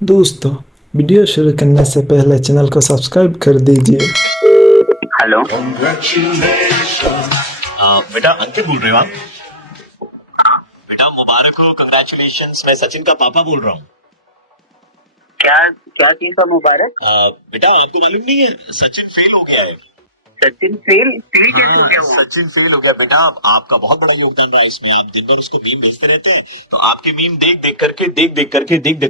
दोस्तों, वीडियो शुरू करने से पहले चैनल को सब्सक्राइब कर दीजिए। हेलो। बेटा अंकित बोल रहे हो आप? बेटा मुबारक हो, कंग्रेचुलेशंस। मैं सचिन का पापा बोल रहा हूँ। क्या क्या चीज का मुबारक? बेटा आपको मालूम नहीं है, सचिन फेल हो गया है। सचिन फेल फेल कैसे हो गया वो? सचिन फेल हो गया बेटा। आपका बहुत बड़ा योगदान रहा इसमें। आप दिन भर उसको मीम भेजते रहते हैं, तो आपके मीम देख देख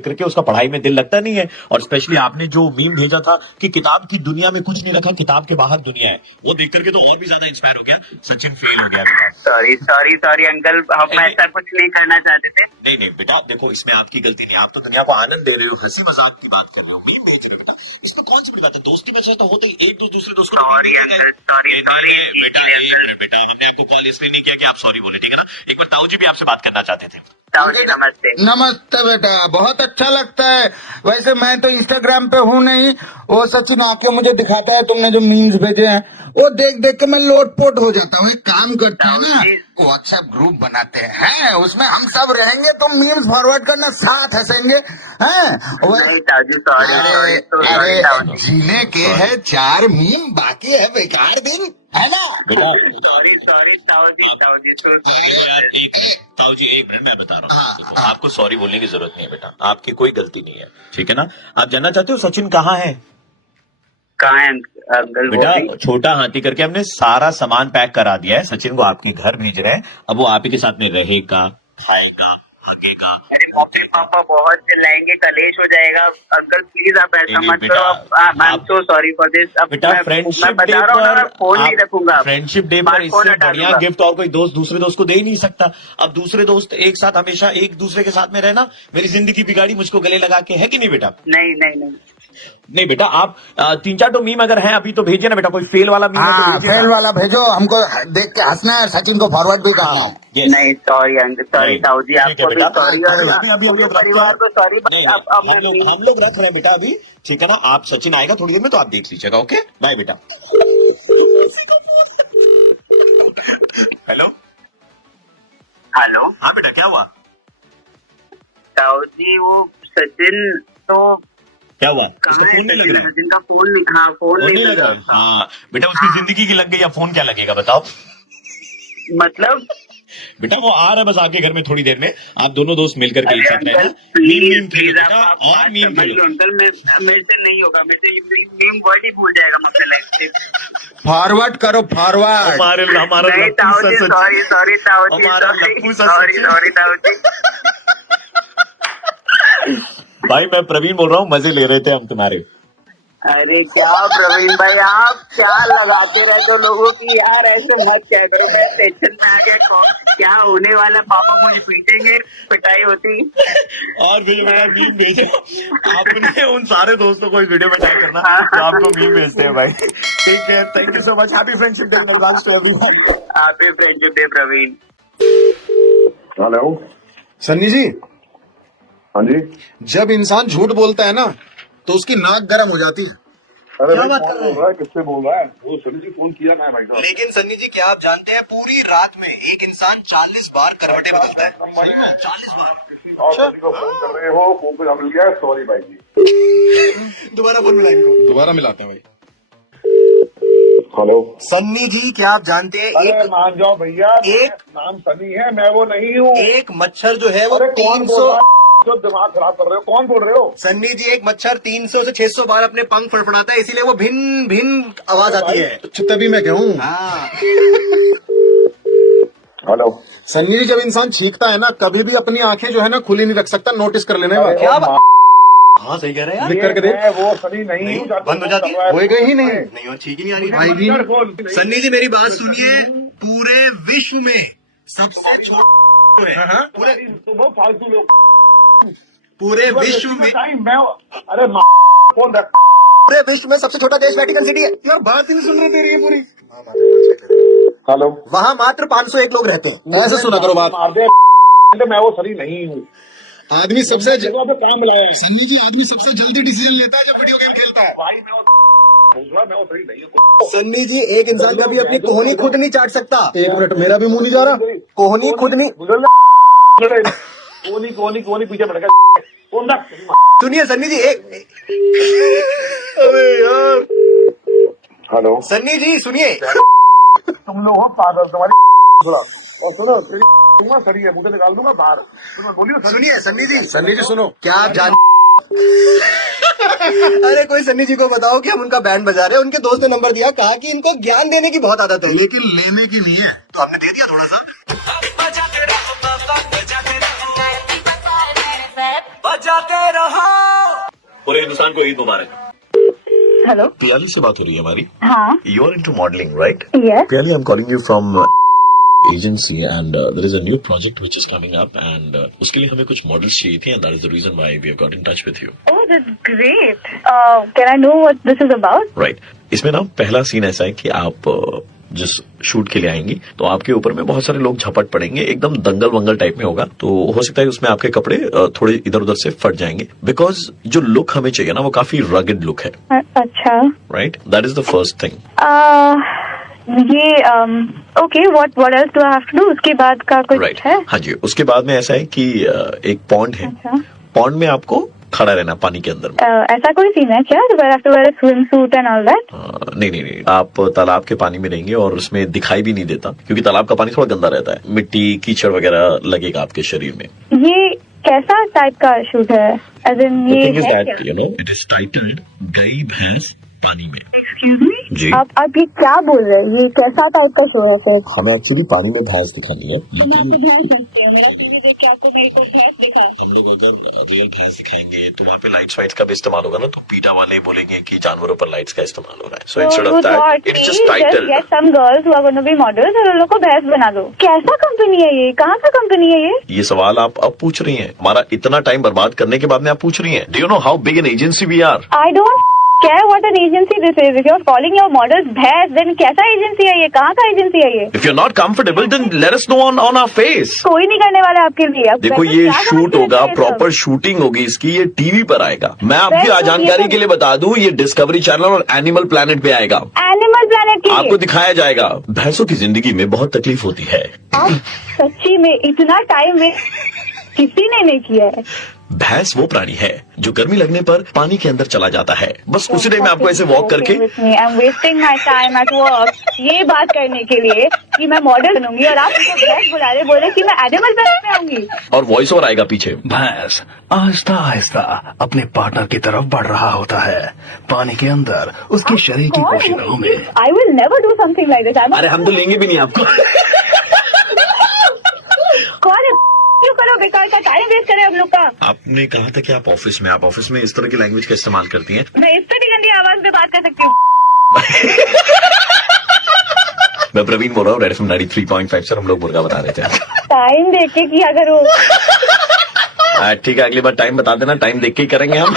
करके उसका पढ़ाई में दिल लगता नहीं है। और स्पेशली आपने जो मीम भेजा था कि किताब की दुनिया में कुछ नहीं रखा, किताब के बाहर दुनिया है, वो देख करके तो और भी ज्यादा इंस्पायर हो गया। सचिन फेल हो गया बेटा। सॉरी सॉरी सॉरी अंकल, हम ऐसा कुछ नहीं करना चाहते थे। नहीं नहीं बेटा, आप देखो इसमें आपकी गलती नहीं है। आप तो दुनिया को आनंद दे रहे हो, हंसी मजाक की बात कर रहे हो, मीम भेज रहे हो बेटा। इसमें कौन सी बड़ी बात है? दोस्ती में तो होते ही एक दूसरे दोस्त को। सॉरी अंकल, सॉरी सॉरी बेटा हमने आपको कॉल इसलिए नहीं किया कि आप सॉरी बोले, ठीक है ना। एक बार ताऊ जी भी आपसे बात करना चाहते थे। ताऊ जी नमस्ते। नमस्ते बेटा, बहुत अच्छा लगता है। वैसे मैं तो इंस्टाग्राम पे हूँ नहीं, वो सचिन आके मुझे दिखाता है तुमने जो मीम्स भेजे हैं, वो देख देख के मैं लोटपोट हो जाता हूँ। एक काम करते हैं ना, व्हाट्सएप ग्रुप बनाते हैं, उसमें हम सब रहेंगे, तुम मीम्स फॉरवर्ड करना, साथ हंसेंगे। नहीं ताऊ जी, सॉरी अरे जीने के है 4 मीम, बाकी है बेकार दिन, है ना। सॉरी सॉरी ताऊ जी ताऊ जी एक मिनट, मैं बता रहा हूँ आपको। आपको सॉरी बोलने की जरूरत नहीं है बेटा, आपकी कोई गलती नहीं है, ठीक है ना। आप जानना चाहते हो सचिन कहाँ है? कहाँ है अंकल? बेटा छोटा हाथी करके हमने सारा सामान पैक करा दिया है, सचिन को आपके घर भेज रहे हैं। अब वो आप ही के साथ में रहेगा, खाएगा, हगेगा। अरे मम्मी पापा बहुत चिल्लाएंगे, कलेश हो जाएगा। अंकल प्लीज आप ऐसा मत करो। I am so sorry for this. बेटा फ्रेंडशिप डे पर फोन नहीं रखूंगा। फ्रेंडशिप डे पर इससे बढ़िया गिफ्ट और कोई दोस्त दूसरे दोस्त को दे ही नहीं सकता। अब दूसरे दोस्त एक साथ हमेशा एक दूसरे के साथ में रहना मेरी जिंदगी बिगाड़ी, मुझको गले लगा के, है कि नहीं बेटा? नहीं नहीं नहीं नहीं बेटा, आप 3-4 तो मीम अगर हैं अभी तो भेजिए ना बेटा। कोई फेल वाला मीम है तो हाँ, भेजिए फेल ना। वाला भेजो, हमको देख के हंसना है, सचिन को फॉरवर्ड भी करना है। Yes. नहीं सॉरी अंकल, सॉरी ताऊ जी, ठीक है आपको भी बेटा। सॉरी और अभी पूरे परिवार को सॉरी। नहीं, हम लोग रख रहे हैं बेटा अभी, ठीक है ना। आप सचिन आएगा थोड़ी देर में तो आप देख लीजिएगा। ओके बाय बेटा। हेलो हेलो हाँ बेटा, क्या हुआ? ताऊ जी, वो सचिन तो क्या हुआ? उसका फोन नहीं लग रहा? सचिन का फोन नहीं, हाँ फोन नहीं लग रहा। हाँ बेटा, उसकी जिंदगी की लग गई, अब फोन क्या लगेगा बताओ? मतलब बेटा वो आ रहा है बस आपके घर में थोड़ी देर में, आप दोनों दोस्त मिलकर के एक साथ रहना। प्लीज प्लीज बेटा और मीम खेलो। अंकल, मेरे से नहीं होगा, मेरे से मीम वर्ड ही भूल जाएगा मैं अपने लाइफ से। फॉरवर्ड करो, फॉरवर्ड। हमारा नहीं ताऊ जी, सॉरी सॉरी ताऊ जी, हमारा लप्पू सा सॉरी सचिन। सॉरी ताऊ जी। भाई मैं प्रवीण बोल रहा हूँ, मजे ले रहे थे हम तुम्हारे। अरे क्या प्रवीण भाई, आप क्या लगाते रहते हो लोगों की यार, ऐसे मत क्या करो। मैं टेंशन में आ गया, क्या होने वाला, पापा मुझे पीटेंगे, पिटाई होती। और भी मेरा मीम भेजे आपने उन सारे दोस्तों को इस वीडियो में टैग करना जो आपको मीम भेजते हैं भाई। ठीक है, thank you so much, happy friendship day in advance to everyone. Happy friendship day Praveen. Hello Sunny ji, हाँ जी। जब इंसान झूठ बोलता है ना तो उसकी नाक गर्म हो जाती है। अरे भाई कौन बोल रहा है, किससे बोल रहा है? वो सनी जी फोन किया ना है भाई साहब। लेकिन सन्नी जी, क्या आप जानते हैं पूरी रात में एक इंसान 40 बार करवटें बदलता है? सही में 40 बार। किसी और किसी को फोन कर रहे हो, फोन पे हम मिल गया, सॉरी भाई जी। दोबारा फोन मिलाएंगे, दोबारा मिलाते हैं भाई। हेलो सन्नी जी, क्या आप जानते हैं अरे मान जाओ भैया, एक- नाम सनी है, मैं वो नहीं हूँ। एक मच्छर जो है वो अरे कौन बोल 300। रहा है? जो दिमाग खराब कर रहे हो, कौन बोल रहे हो? सन्नी जी, एक मच्छर 300 से 600 बार अपने पंख फड़फड़ाता है, इसीलिए वो भिन्न भिन्न आवाज आती है। तभी मैं कहूँ। हाँ हेलो सन्नी जी, जब इंसान छींकता है ना, कभी भी अपनी आंखें जो है ना खुली नहीं रख सकता, नोटिस कर लेना है। क्या हाँ सही कह रहे हैं यार। लिख करके दे। वो सनी नहीं हूँ, बंद हो जाती है, होएगा ही नहीं और ठीक ही नहीं आ रही भाई भी। भी सन्नी जी मेरी बात सुनिए, पूरे विश्व में सबसे छोटा है, तुम फालतू लोग। पूरे विश्व में, मैं अरे फोन रख। पूरे विश्व में सबसे छोटा देश वेटिकन सिटी है। यार बात ही नहीं सुन रहे तेरी ये पूरी। हेलो वहाँ मात्र 501 लोग रहते हैं। ऐसे सुना करो बात। मार दे, मैं वो सनी नहीं हूँ। आदमी सबसे जगह पे काम बुलाया है। सन्नी जी, आदमी सबसे जल्दी डिसीजन लेता है जब वीडियो गेम खेलता है। भाई मैं वो सनी नहीं हूँ। सन्नी जी, एक इंसान कभी अपनी कोहनी खुद नहीं चाट सकता। एक मिनट, मेरा भी मुंह नहीं जा रहा। कोहनी खुद नहीं। कोनी पीछे पड़ गया। सुनिए सन्नी जी अबे यार हेलो सन्नी जी सुनिए तुम लोग हो पागल तुम्हारी और सुनो तेरी सड़ी है मुझे निकाल दूंगा बाहर तुम्हें बोलियो सुनिए सन्नी जी सुनो, क्या आप जान अरे कोई सन्नी जी को बताओ कि हम उनका बैंड बजा रहे हैं। उनके दोस्त ने नंबर दिया, कहा कि इनको ज्ञान देने की बहुत आदत है, लेकिन लेने की नहीं है। तो हमने दे दिया थोड़ा सा। पूरे हिंदुस्तान को ईद मुबारक। हेलो पियाली से बात हो रही है हमारी। हाँ you are into modelling right? Yes Piyali, I am calling you from agency and there is a new project which is coming up and उसके लिए हमें कुछ मॉडल्स चाहिए थे and that is the reason why we have got in touch with you. Oh, that's great. Can I know what this is about? Right. इसमें ना पहला scene ऐसा है कि आप जिस शूट के लिए आएंगी तो आपके ऊपर में बहुत सारे लोग झपट पड़ेंगे, एकदम दंगल वंगल टाइप में होगा, तो हो सकता है उसमें आपके कपड़े थोड़े इधर उधर से फट जाएंगे बिकॉज जो लुक हमें चाहिए ना वो काफी रगड लुक है. अच्छा. Right, that is the first thing. ये okay, what else do I have to do? उसके बाद का कुछ राइट है? हाँ जी, उसके बाद में ऐसा है कि एक पॉन्ड है. अच्छा. पॉन्ड में आपको खड़ा रहना पानी के अंदर में. ऐसा कोई सीन है क्या? Do I have to wear a swimsuit and all that? नहीं, आप तालाब के पानी में रहेंगे और उसमें दिखाई भी नहीं देता क्योंकि तालाब का पानी थोड़ा गंदा रहता है, मिट्टी कीचड़ वगैरह लगेगा आपके शरीर में. ये कैसा टाइप का शूट है? As in, ये है क्या? इट इज टाइटल्ड गई भैंस पानी में. जी, आप ये क्या बोल रहे हैं? ये कैसा टाइप का शो है फिर? हमें एक्चुअली पानी में भैंस दिखानी है. हम लोग अगर रियल भैंस दिखाएंगे तो वहाँ पे लाइट्स वाइट्स का भी इस्तेमाल होगा ना, तो पीटा वाले बोलेंगे कि जानवरों पर लाइट्स का इस्तेमाल हो रहा है. So instead of that it's just titled. Get some girls who are going to be models और उन लोगों को भैंस बना दो. कैसा कंपनी है ये? कहाँ का कंपनी है ये? ये सवाल आप अब पूछ रही हैं, हमारा इतना टाइम बर्बाद करने के बाद में आप पूछ रही हैं. Do you know how big an agency we are? I don't care what an agency this is. If you're calling your models भैंस, then कैसा एजेंसी है ये? कहाँ का एजेंसी है ये? If you're not comfortable, then let us know on our face. कोई नहीं करने वाला आपके लिए. अब देखो वैसे ये क्या शूट समझते होगा, हैं ये सब? प्रॉपर शूटिंग होगी इसकी, ये टीवी पर आएगा. मैं आपकी वैसे आज ये जानकारी सब- के लिए बता दूं, ये डिस्कवरी चैनल और एनिमल प्लैनेट पे आएगा. एनिमल प्लैनेट के आपको लिए? दिखाया जाएगा. भैंसों की जिंदगी में बहुत तकलीफ होती है. आप सच्ची में इतना टाइम वेस्ट किसी ने नहीं किया है. भैंस वो प्राणी है जो गर्मी लगने पर पानी के अंदर चला जाता है. बस उसी टाइम में आपको ऐसे वॉक करके I'm wasting my time at work ये बात करने के लिए कि मैं मॉडल बनूंगी और आप मुझे भैंस बुला रहे, बोले कि मैं एनिमल प्लैनेट में आऊंगी. और वॉइस ओवर आएगा पीछे. भैंस आहिस्ता आहिस्ता अपने पार्टनर की तरफ बढ़ रहा होता है पानी के अंदर उसके शरीर की कोशिकाओं में. I will never do something like this. अरे हम तो लेंगे भी नहीं आपको. कौन है? क्यों करो बेकार का टाइम वेस्ट करें हम लोग का. आपने कहा था कि आप ऑफिस में इस तरह की लैंग्वेज का इस्तेमाल करती हैं. मैं इस तरह गंदी आवाज में बात कर सकती हूँ? मैं प्रवीण बोल रहा हूँ, रेड एफएम 93.5 सर. हम लोग मुर्गा बता रहे थे. टाइम देख के किया करो. ठीक है, अगली बार टाइम बता देना, टाइम देख के ही करेंगे हम.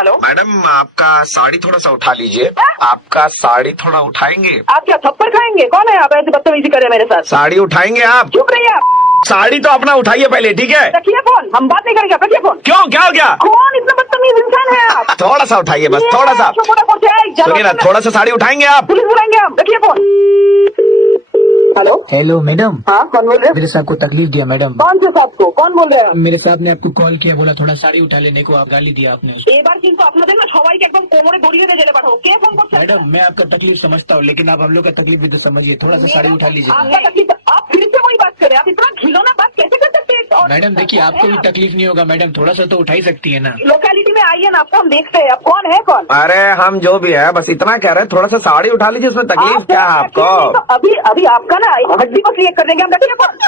हेलो मैडम आपका साड़ी थोड़ा सा उठा लीजिए. आपका साड़ी थोड़ा उठाएंगे? आप क्या थप्पड़ खाएंगे? कौन है आप ऐसे बदतमीजी करे मेरे साथ? साड़ी उठाएंगे आप? चुप रहिए आप. साड़ी तो अपना उठाइए पहले, ठीक है? रखिए फोन, हम बात नहीं करेंगे. आप रखिए फोन. क्यों, क्या हो गया? कौन इतना बदतमीज इंसान है आप? थोड़ा सा उठाइए, बस थोड़ा सा. सुनिए ना, थोड़ा सा साड़ी उठाएंगे आप? पुलिस बुलाएंगे हम. रखिए फोन. हेलो हेलो मैडम, हाँ कौन बोल रहे हैं? मेरे साहब को तकलीफ दिया मैडम. कौन से साहब को? कौन बोल रहे हैं? मेरे साहब ने आपको कॉल किया, बोला थोड़ा साड़ी उठा लेने को, आप गाली दिया आपने. এবার কিন্তু আপনাদের না সবাইকে একদম কোমরে দড়িয়ে দিয়ে জেলে পাঠাবো. কে ফোন করছে? मैडम मैं आपका तकलीफ समझता हूँ, लेकिन आप हम लोग का तकलीफ भी तो समझिए. थोड़ा सा साड़ी उठा लीजिए. आपका तकलीफ, आप फिर से वही बात करें. आप इतना घिनौना बात कैसे कर सकते हैं? और- मैडम देखिए, आपको भी तकलीफ नहीं होगा मैडम, थोड़ा सा तो उठा ही सकती है ना. लोकेलिटी में आइए ना, आपको हम देखते हैं. आप कौन है? कौन अरे हम जो भी है बस इतना कह रहे हैं, थोड़ा सा साड़ी उठा लीजिए, उसमें तकलीफ क्या है आपको? तो अभी अभी आपका ना हड्डी को क्लियर कर देंगे हम. रखिए फोन.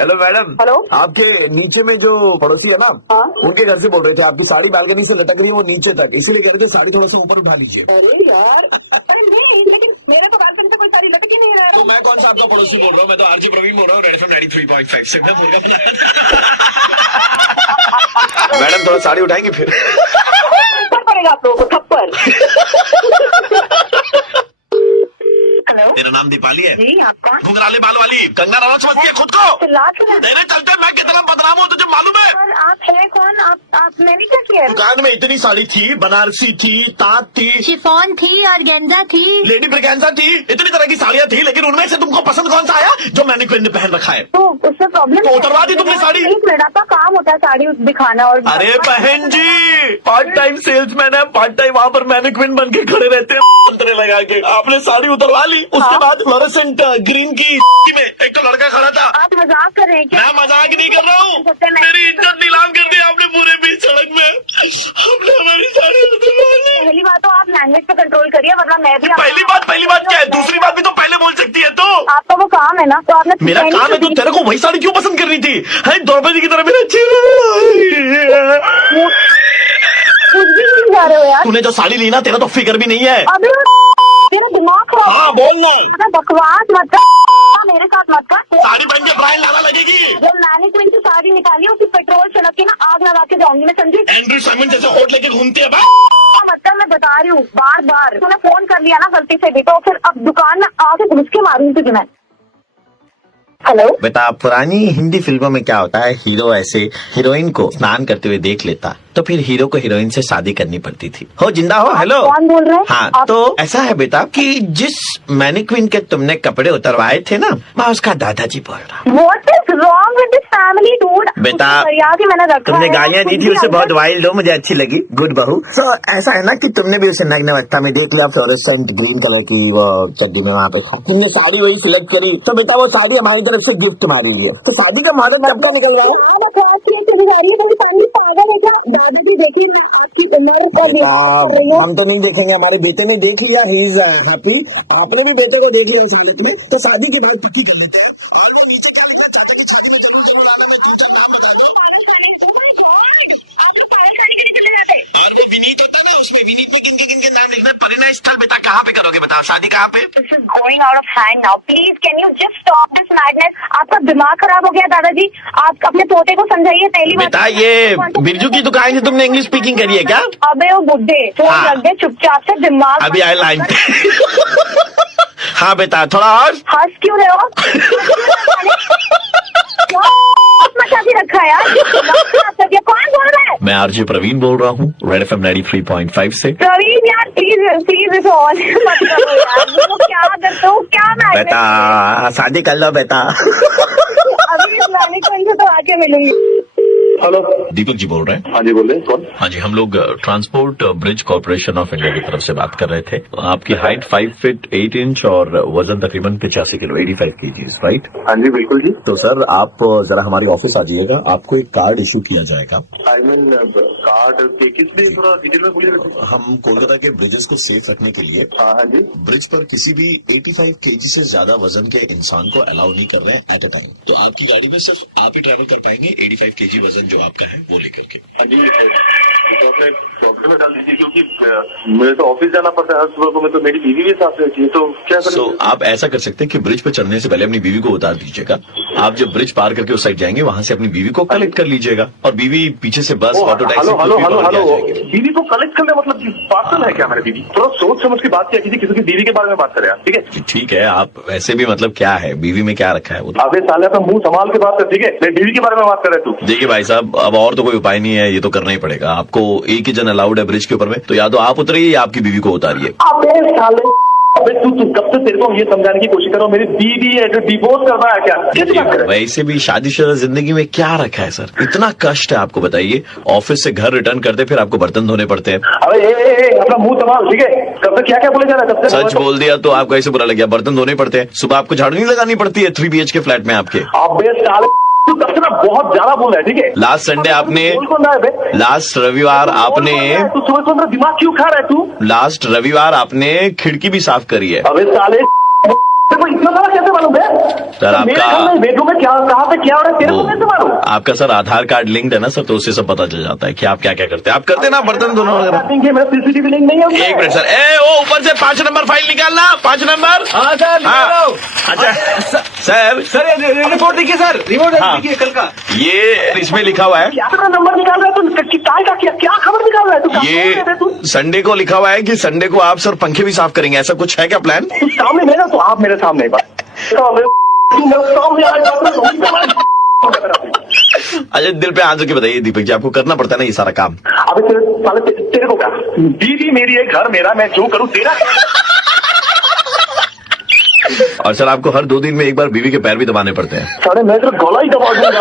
Hello madam. हेलो. आपके नीचे में जो पड़ोसी है ना, हाँ. उनके घर से बोल रहे थे, आपकी साड़ी बालकनी से लटक रही है वो नीचे तक, इसीलिए कह रहे थे साड़ी थोड़ा सा ऊपर उठा लीजिए. अरे यार, अरे नहीं, लेकिन मेरे तो बालकनी से कोई साड़ी लटक ही नहीं रहा है. मैं कौन सा आपका पड़ोसी बोल रहा हूँ? मैं तो आरजी प्रवीण बोल रहा हूँ, रेड एफएम 93.5 से. मैडम थोड़ा साड़ी उठाएंगे फिर? थप्पड़ पड़ेगा आप लोगों को, थप्पड़. हेलो मेरा नाम दीपाली है। जी आप कौन? घुंघराले बाल वाली कंगना रनौत समझती है खुद को? चिल्ला क्यों रहे? तेरे चलते मैं कितना बदनाम हूँ तुझे मालूम है? और आप है कौन? आप मैंने क्या किया? दुकान में इतनी साड़ी थी, बनारसी थी, ताँत थी, शिफॉन थी और गेंदा थी। लेडी ब्रिगेंजा थी, इतनी तरह की साड़ियाँ थी, लेकिन उनमें से तुमको पसंद कौन सा आया जो मैनिक्विन ने पहन रखा है? तो उससे प्रॉब्लम तो उतरवा दी तुमने साड़ी? एक मिनट, आपका काम होता है साड़ी दिखाना। और अरे बहन जी, पार्ट टाइम सेल्समैन है, पार्ट टाइम वहाँ पर मैनिक्विन बन के खड़े रहते हैं अंतरे लगा के। आपने साड़ी उतरवा ली, उसके बाद फ्लोरेसेंट ग्रीन की में एक तो लड़का खड़ा था। आप मजाक कर रहे हैं क्या? मैं मजाक नहीं कर रहा हूँ, मेरी इज्जत नीलाम कर दी आपने पूरे बीच सड़क में। आपने हमारी साड़ी उतरवा ली। पहली बात तो आप लैंग्वेज पे कंट्रोल करिए, वरना मैं भी पहली बात क्या है? दूसरी बात भी तो पहले बोल सकती है। तो आपका वो काम है ना, तो आपने मेरा काम है तो तेरे को वही साड़ी क्यों पसंद करनी थी? है द्रौपदी की तरह मेरा कुछ भी नहीं जा रहे हो यार। तूने जो साड़ी ली ना, तेरा तो फिगर भी नहीं है। अबे मेरा दिमाग खराब। हाँ बोल ना। अबे बकवास मत कर, मेरे साथ मत कर। साड़ी पहन के ब्राइन लाना लगेगी। जब मैंने कोई से साड़ी निकाली, उसी पेट्रोल छिड़क के ना आग लगा के जाऊंगी मैं, समझी? एंड्रू साइमन जैसे होट लेके घूमती है बा। मतलब मैं बता रही हूँ, बार बार तूने फोन कर लिया ना गलती से भी, तो फिर अब दुकान में आके घुस के मारूंगी तुझे मैं। हेलो बेटा, पुरानी हिंदी फिल्मों में क्या होता है, हीरो ऐसे हीरोइन को स्नान करते हुए देख लेता, तो फिर हीरो को हीरोइन से शादी करनी पड़ती थी। हो जिंदा हो? हेलो, कौन बोल रहे हैं? हाँ तो ऐसा है बेटा कि जिस मैनिक्विन के तुमने कपड़े उतरवाए थे ना, मैं उसका दादाजी बोल रहा हूँ। What is wrong with this family, dude? बेटा, मैंने रखा तुमने है, गालियाँ दी थी उसे बहुत वाइल्ड हो, मुझे अच्छी लगी, गुड बहू। तो ऐसा है ना कि तुमने भी उसे नग्न अवस्था में देख लिया, फ्लोरेसेंट ग्रीन कलर की वो चड्डी में, वहाँ पे तुमने साड़ी वही सिलेक्ट करी, तो बेटा वो साड़ी हमारी तरफ से गिफ्ट तुम्हारी है। तो शादी का मॉडल कब का निकल रहा है? दादाजी देखिए, मैं आपकी उम्र का बिहार कर रही हूँ। हम तो नहीं देखेंगे, हमारे बेटे ने देख लिया, ही इज हैप्पी। आपने भी बेटे को देख लिया इस हालत में, तो शादी के बाद पक्की कर लेते हैं। और वो नीचे क्या लिखना चाहता है कि शादी में जरूर आना, मैं तुमसे नाम बता दो। और वो विनीत होता है ना, उसमें विनीत में किनके नाम लिखना है? परिणय स्थल बेटा कहाँ पे करोगे, बताओ शादी कहाँ पे? This is going out of hand now. Please, can you just stop this madness? आपका दिमाग खराब हो गया दादाजी, आप अपने पोते को समझाइए। पहली बात बेटा, ये बिरजू की दुकान से तुमने इंग्लिश स्पीकिंग करी है क्या? अबे वो बुड्ढे, फोन हाँ। रख दे चुपचाप से, दिमाग अभी आई लाइन। हाँ बेटा, थोड़ा और हंस क्यों रहे हो? मचा के रखा है यार। कौन बोल रहा है? मैं आरजे प्रवीण बोल रहा हूँ, रेड एफएम 93.5 से। प्रवीण यार, प्लीज इस ऑन मत करो यार। वो क्या करते हो, क्या मैच? बेटा शादी कर लो बेटा। अभी इस लाने को इनसे तो आके मिलूंगी। हेलो, दीपक जी बोल रहे हैं? हाँ जी बोले, कौन? हाँ जी, हम लोग transport bridge corporation of India की तरफ से बात कर रहे थे। आपकी हाइट 5 फीट 8 इंच और वजन तकरीबन 85 किलो, 85 kgs, राइट? हाँ जी बिल्कुल जी। तो सर आप जरा हमारे ऑफिस आ जाइएगा, आपको एक कार्ड इशू किया जाएगा। आई मीन कार्ड किस लिए, थोड़ा डिटेल में बोलिए। हम कोलकाता के ब्रिजेस को सेफ रखने के लिए हाँ हाँ जी। ब्रिज पर किसी भी 85 kg से ज्यादा वजन के इंसान को अलाउ नहीं कर रहे हैं एट अ टाइम। तो आपकी गाड़ी में सिर्फ आप ही ट्रैवल कर पाएंगे 85 kg वजन जो आपका है वो लेकर के। हाँ जी, तो अपने प्रॉब्लम में डाल दीजिए, क्योंकि मुझे तो ऑफिस जाना पड़ता है हर सुबह को, मैं तो मेरी बीवी भी साथ रहती है, तो क्या करें? आप ऐसा कर सकते हैं कि ब्रिज पर चढ़ने से पहले अपनी बीवी को उतार दीजिएगा। आप जब ब्रिज पार करके उस साइड जाएंगे, वहां से अपनी बीवी को कलेक्ट कर लीजिएगा, और बीवी पीछे से बस ऑटो टैक्सी हेलो हेलो कुछ भी हेलो पकड़ के आ हेलो, जाएगी। बीवी को कलेक्ट करने मतलब पार्सल है क्या मेरे बीवी? थोड़ा सोच समझ की बात किया कीजिए, किसी की बीवी के बारे में बात करें आप, ठीक है? ठीक है, आप वैसे भी मतलब क्या है, बीवी में क्या रखा है वो? अबे साले तो मुंह संभाल के बात कर, ठीक है? मैं बीवी के बारे में बात कर रहा तू। देखिए भाई साहब, अब और तो कोई उपाय नहीं है, ये तो करना ही पड़ेगा आपको। एक ही जन अलाउड है ब्रिज के ऊपर में, तो या तो आप उतरिए या आपकी बीवी को उतारिए। अबे साले, अबे तू कब से तेरे को ये समझाने की कोशिश कर रहा हूँ, मेरी बीवी है जो डिवोर्स कर रहा है क्या? कैसी बात कर रहा है? वैसे भी शादीशुदा जिंदगी में क्या रखा है सर, इतना कष्ट है आपको, बताइए। ऑफिस से घर रिटर्न करते फिर आपको बर्तन धोने पड़ते हैं। अबे अपना मुंह संभाल, ठीक है? कब से क्या क्या बोले जा रहा है? सच बोल दिया तो आपको ऐसे बुरा लग गया? बर्तन धोने पड़ते हैं, सुबह आपको झाड़ू नहीं लगानी पड़ती है 3 BHK फ्लैट में आपके। अबे साले तू कब से ना बहुत ज्यादा बोल रहा है, ठीक है? लास्ट संडे आपने, बोल कौन रहा है बे? लास्ट रविवार आपने, तू सुबह सुबह मेरा दिमाग क्यों खा रहा है तू? लास्ट रविवार आपने खिड़की भी साफ करी है। अबे साले तेरे को इतना सारा कैसे मालूम है? सर आपका बेडरूम में क्या, कहाँ पे क्या हो रहा है, तेरे को कैसे मालूम? आपका सर आधार कार्ड लिंक्ड है ना सर, तो उससे सब पता चल जाता है कि आप क्या क्या करते हैं। आप करते हैं ना बर्तन धोना वगैरह? मेरा CCTV लिंक नहीं है। एक मिनट सर, वो ऊपर से 5 नंबर फाइल निकालना, 5 नंबर। हाँ सर, अच्छा सर, रिपोर्ट देखिए सर, रिपोर्ट हाँ। देखिए कल का। ये इसमें लिखा हुआ है, क्या तेरा नंबर निकाल रहा है तू? क्या खबर निकाल रहा है तू? संडे को लिखा हुआ है कि संडे को आप सर पंखे भी साफ करेंगे, ऐसा कुछ है क्या प्लान? सामने मेरा तो आप मेरे सामने बस अच्छा दिल पे आंसू के बताइए दीपक जी, आपको करना पड़ता है ना ये सारा काम? अबे तेरे को क्या, बीवी मेरी है, घर मेरा, मैं जो करूँ तेरा। और सर आपको हर 2 दिन में एक बार बीवी के पैर भी दबाने पड़ते हैं। साढ़े मैं तो गला ही दबा दूंगा।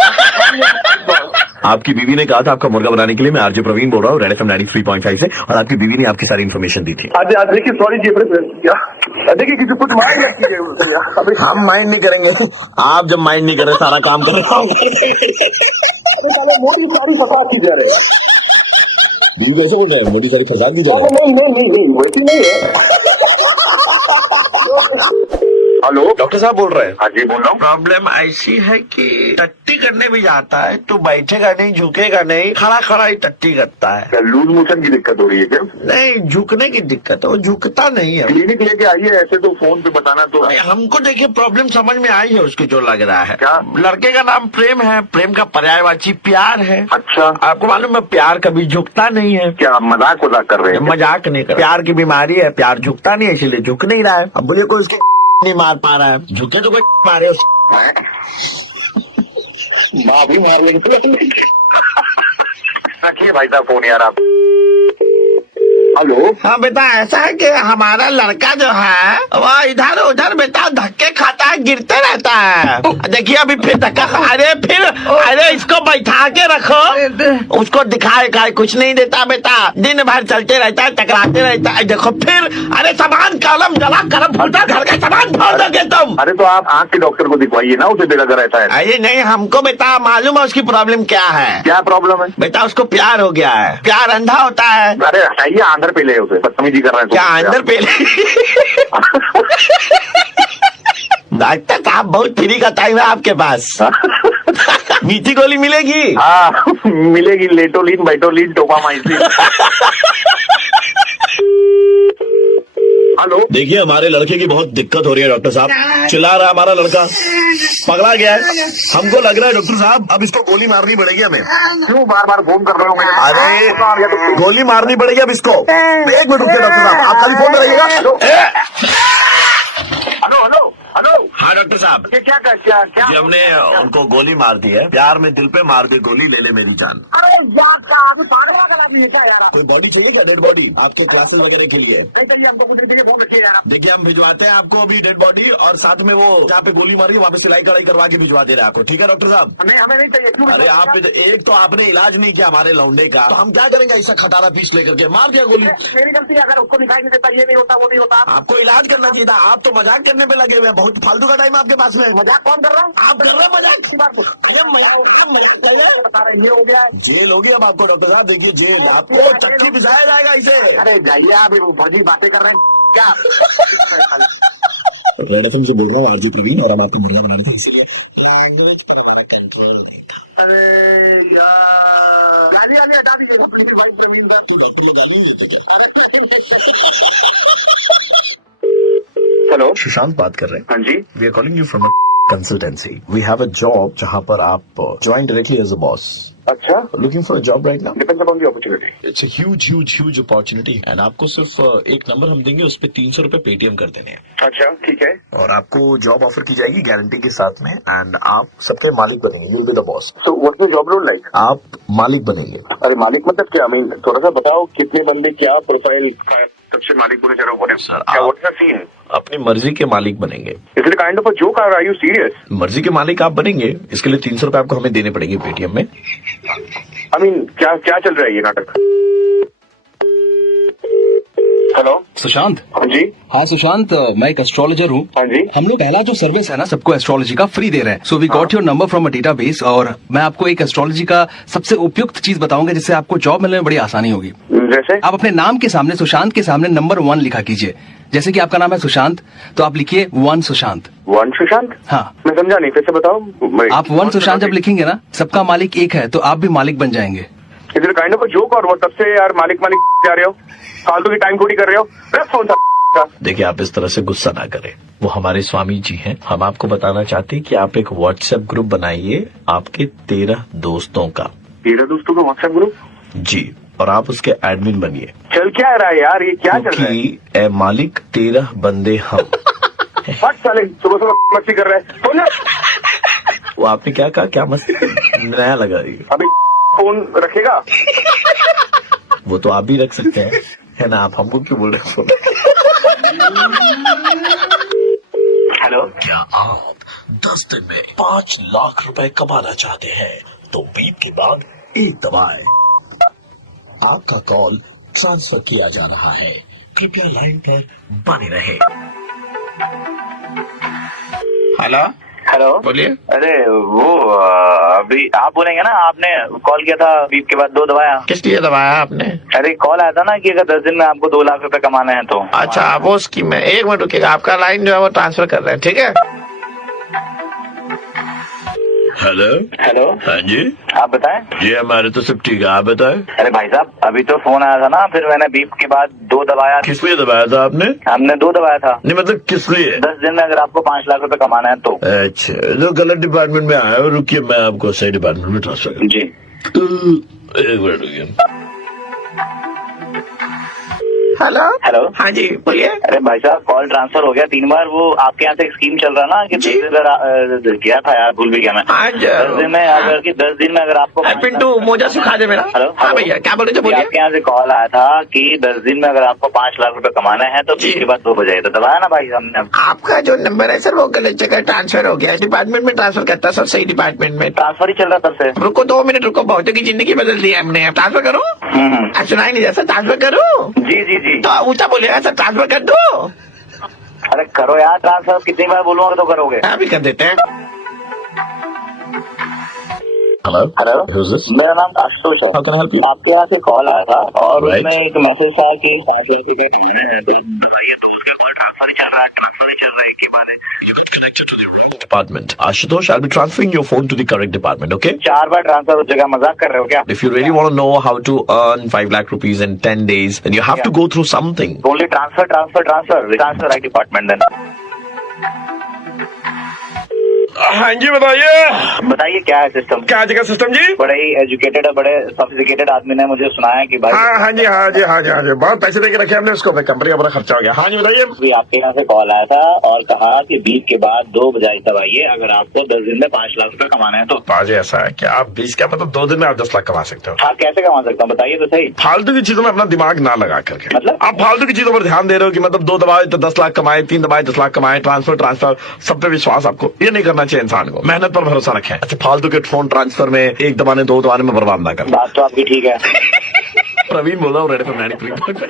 आपकी बीवी ने कहा था आपका मुर्गा बनाने के लिए। मैं आरजे प्रवीण बोल रहा हूँ रेड एफएम 93.5 से, और आपकी बीवी ने आपकी सारी इन्फॉर्मेशन दी थी। आज देखिए सॉरी जी, देखिए किसी कुछ माइंड नहीं कीजिए। हम माइंड नहीं करेंगे, आप जब माइंड नहीं करें सारा काम कर रहा हूँ। मोटी सारी फंसा की जा रहे हैं। बीवी कैसे बोल रहे हैं मोटी सारी फंसा दी जा रही है? नहीं वैसी नहीं है। हेलो डॉक्टर साहब बोल रहे हैं? हाँ जी बोल रहा हूँ। प्रॉब्लम ऐसी है कि टट्टी करने भी जाता है तो बैठेगा नहीं, झुकेगा नहीं, खड़ा खड़ा ही टट्टी करता है। क्या लूज मोशन की दिक्कत हो रही है क्या? नहीं, झुकने की दिक्कत है, वो झुकता नहीं है। क्लिनिक लेके आइए, ऐसे तो फोन पे बताना तो। हमको देखिए प्रॉब्लम समझ में आई है उसकी, जो लग रहा है। क्या? लड़के का नाम प्रेम है, प्रेम का पर्यायवाची प्यार है। अच्छा, आपको मालूम है प्यार कभी झुकता नहीं है। क्या आप मजाक कर रहे हैं? मजाक नहीं कर, प्यार की बीमारी है, प्यार झुकता नहीं है, इसीलिए झुक नहीं रहा है। अब बोलिए कोई उसकी नहीं मार पा रहा है, झुके तो कोई मारे माँ भी मार लेंगे। रखिए भाई साहब फोन यार आप। हेलो हाँ बेटा, ऐसा है कि हमारा लड़का जो है वह इधर उधर बेटा धक्के खाता है, गिरते रहता है। देखिए अभी फिर धक्का अरे इसको बैठा के रखो, उसको दिखाए कुछ नहीं देता बेटा, दिन भर चलते रहता है, टकराते रहता है। देखो फिर अरे सामान कलम जला करम फूटा, घर का सामान फोड़ दोगे तुम। अरे तो आप आँख के डॉक्टर को दिखवाइए ना, उसे बेटा अगर ऐसा है। अरे नहीं, हमको बेटा मालूम है उसकी प्रॉब्लम क्या है। क्या प्रॉब्लम है? बेटा उसको प्यार हो गया है, प्यार अंधा होता है। अरे हटाइए, आंध्र पे ले उसे, बदतमीजी कर रहे हैं। क्या अंदर पे डॉक्टर साहब बहुत फ्री का टाइम है आपके पास। मीठी गोली मिलेगी? हाँ मिलेगी, लेटोलिन बाइटोलिन टोपामाइसिन। हेलो देखिए हमारे लड़के की बहुत दिक्कत हो रही है डॉक्टर साहब, चिल्ला रहा है हमारा लड़का, पकड़ा गया है। हमको लग रहा है डॉक्टर साहब अब इसको गोली मारनी पड़ेगी हमें। क्यों बार बार फोन कर रहे हो? अरे गोली मारनी पड़ेगी अब इसको। 1 मिनट रुकिए डॉक्टर साहब, आप खाली फोन पे रहिएगा। Hello hello hello. हाँ डॉक्टर साहब, क्या जी हमने उनको गोली मार दी है, प्यार में दिल पे मार दी गोली, ले ले मेरी जान। अरे क्या यार? कोई बॉडी चाहिए क्या, डेड बॉडी आपके क्लासेस वगैरह के लिए? हमको देखिए हम भिजवाते हैं आपको अभी डेड बॉडी, और साथ में वो जहाँ पे गोली मारी वहाँ पे सिलाई कढ़ाई करवा के भिजवा दे रहे हैं आपको, ठीक है डॉक्टर साहब? नहीं हमें नहीं चाहिए। अरे आप एक तो आपने इलाज नहीं किया हमारे लौंडे का, तो हम क्या करेंगे? ऐसा खटारा पीस लेकर के मार दिया गोली। मेरी गलती, अगर उसको दिखाई नहीं देता, ये नहीं होता वो नहीं होता। आपको इलाज करना चाहिए था, आप तो मजाक करने पे लगे हुए हैं। बहुत फालतू का टाइम आपके पास में। मजाक कौन कर रहा है? आप कर रहे हैं मजाक? ये हो गया। जेल होगी अब आपको डॉक्टर साहब, देखिए जेल, आपको चक्की पिसाया जाएगा इसे। अरे जाइए, आप फर्जी बातें कर रहे हैं क्या? रेड एफएम से बोल रहा हूँ आरजे प्रवीण, और हम आपको मुर्गा बना रहे थे, इसीलिए लैंग्वेज पर हमारा कंट्रोल नहीं था। अरे यार गाली हटा दीजिए अपनी भी, बहुत जमीन का। तो डॉक्टर लोग गाली देते क्या? हेलो सुशांत बात कर रहे हैं। हाँ जी। We are calling you from a consultancy. We have a job जहाँ पर आप join directly as a boss. अच्छा, looking for a job right now? Depends upon the opportunity. It's a huge opportunity, and आपको सिर्फ एक number हम देंगे, उस पे 300 रुपए पेटीएम कर देने हैं। अच्छा ठीक है। और आपको जॉब ऑफर की जाएगी गारंटी के साथ में, एंड आप सबके मालिक बनेंगे। You will be the boss. So what's the job role like? आप मालिक बनेंगे। अरे मालिक मतलब क्या? I mean, थोड़ा सा बताओ, कितने बंदे, क्या प्रोफाइल, सबसे मालिक बोले जरा। सर क्या आप व्हाट्स द सीन? अपनी मर्जी के मालिक बनेंगे। Is it kind of a joke और आर यू सीरियस? मर्जी के मालिक आप बनेंगे, इसके लिए 300 रुपए आपको हमें देने पड़ेंगे पेटीएम में। आई मीन क्या क्या चल रहा है ये नाटक? हेलो सुशांत। हाँ जी। हाँ सुशांत, मैं एक एस्ट्रोलॉजर हूँ। हाँ जी। हम लोग पहला जो सर्विस है ना सबको एस्ट्रोलॉजी का फ्री दे रहे हैं। So we got your number from a database, और मैं आपको एक एस्ट्रोलॉजी का सबसे उपयुक्त चीज बताऊंगा जिससे आपको जॉब मिलने में बड़ी आसानी होगी। जैसे? आप अपने नाम के सामने, सुशांत के सामने नंबर 1 लिखा कीजिए। जैसे कि आपका नाम है सुशांत, तो आप लिखिए 1 सुशांत। 1 सुशांत? हाँ। मैं समझा नहीं, फिर से बताओ। आप 1 सुशांत जब लिखेंगे ना, सबका मालिक एक है, तो आप भी मालिक बन जाएंगे। Is it kind of a joke? और वो तब से यार मालिक जा रहे हो, फालतू की टाइम खोटी कर रहे हो। फोन था। देखिए आप इस तरह से गुस्सा ना करें, वो हमारे स्वामी जी हैं। हम आपको बताना चाहते हैं कि आप एक व्हाट्सएप ग्रुप बनाइए आपके 13 दोस्तों का। 13 दोस्तों का व्हाट्सएप ग्रुप? जी, और आप उसके एडमिन बनिए। चल क्या रहा है यार, ये क्या चल रहा है? क्योंकि ए मालिक 13 बंदे हम। हट साले, सुबह सुबह मस्ती कर रहा है। फोन वो आपने क्या कहा, क्या मस्ती नया लगा रही है? अभी फोन रखेगा? वो तो आप भी रख सकते हैं, है ना? आप हमको क्यों बोल रहे हो? हेलो, क्या आप 10 दिन में 5 लाख रुपए कमाना चाहते हैं? तो बीप के बाद एक दबाएं। आपका कॉल ट्रांसफर किया जा रहा है, कृपया लाइन पर बने रहे। हेलो हेलो, बोलिए। अरे वो अभी आप बोलेंगे ना, आपने कॉल किया था बीप के बाद 2 दबाया। किस लिए दबाया आपने? अरे कॉल आया था ना कि अगर 10 दिन में आपको 2 लाख रुपए कमाने हैं तो। अच्छा, वो स्कीम है। 1 मिनट रुकिएगा, आपका लाइन जो है वो ट्रांसफर कर रहे हैं, ठीक है? हेलो हेलो, हाँ जी, आप बताएं। जी हमारे तो सब ठीक है, आप बताएं। अरे भाई साहब, अभी तो फोन आया था ना, फिर मैंने बीप के बाद 2 दबाया। किस लिए दबाया था आपने? हमने 2 दबाया था। नहीं मतलब किस लिए? 10 दिन में अगर आपको 5 लाख रुपए कमाना है तो। अच्छा, जो गलत डिपार्टमेंट में आया हो, रुकिए मैं आपको सही डिपार्टमेंट में ट्रांसफर कर। जी, एक मिनट रुकिए। हेलो हेलो, हाँ जी, बोलिए। अरे भाई साहब, कॉल ट्रांसफर हो गया 3 बार। वो आपके यहाँ से एक स्कीम चल रहा ना कि जी। 10 दिन गया था यार, भूल भी गया मैं। आज 10 दिन में अगर कि 10 दिन में अगर आपको पिंटू मोजा सुखा दे मेरा। हेलो, हाँ भैया, क्या बोले थे, बोलिए। आपके यहाँ से कॉल आया था कि 10 दिन में अगर आपको 5 लाख रुपए कमाना है तो जी। उसके बाद 2 बजाए तो दबाया ना भाई हमने। आपका जो नंबर है सर वो गलत जगह ट्रांसफर हो गया। डिपार्टमेंट में ट्रांसफर करता सर, सही डिपार्टमेंट में। ट्रांसफर ही चल रहा तब से। रुको 2 मिनट रुको, बहुतों की जिंदगी बदल दी है हमने। अब ट्रांसफर करो। आज सुनाई नहीं जैसा, ट्रांसफर करो। जी जी जी। तो ऊंचा बोलिएगा सर, ट्रांसफर कर दो। अरे करो यार ट्रांसफर, कितनी बार बोलूंगा तो करोगे। अभी कर देते हैं। Hello hello, Who's this? मेरा नाम आशुतोष है। How can I help you? आपके यहाँ से कॉल आया था और Right. उसमें एक मैसेज था कि 5 लाख रुपए कमाने हैं तो बताइए, तो उसके ऊपर ट्रांसफर चल रहा है, ट्रांसफर चल रहा है कि माने Connected to the right department. Ashutosh, I'll be transferring your phone to the correct department, okay? 4 bar transfer हो जाएगा, मजाक कर रहे हो क्या? If you really want to know how to earn 5 lakh rupees in 10 days, then you have to go through something. Only transfer transfer transfer transfer right department then. हाँ जी बताइए, बताइए क्या है सिस्टम? क्या जगह सिस्टम जी? बड़े ही एजुकेटेड और बड़े सोफिस्टिकेटेड आदमी ने मुझे सुनाया कि भाई हाँ जी, बहुत पैसे देके रखे हमने उसको, कंपनी का बड़ा खर्चा हो गया। हाँ जी बताइए। भी आपके यहाँ से कॉल आया था और कहा कि बीप के बाद 2 बजाय दबाइए अगर आपको 10 दिन में 5 लाख रुपए कमाने हैं तो। बाजी ऐसा है कि आप 20 क्या मतलब 2 दिन में आप 10 लाख कमा सकते हो। आप कैसे कमा सकता हूँ बताइए तो सही। फालतू की चीजों में अपना दिमाग ना लगा करके, मतलब? आप फालतू की चीजों पर ध्यान दे रहे हो कि मतलब 2 दबाए तो 10 लाख कमाए, 3 दबाए 10 लाख कमाए, ट्रांसफर सब पे विश्वास, आपको ये नहीं करना चाहिए। इंसान को मेहनत पर भरोसा रखें। अच्छा, फालतू के फोन ट्रांसफर में 1 दबाने 2 दबाने में बर्बाद ना करें। बात तो आपकी ठीक है। प्रवीण बोल रहा हूँ, रेडी फॉर 93।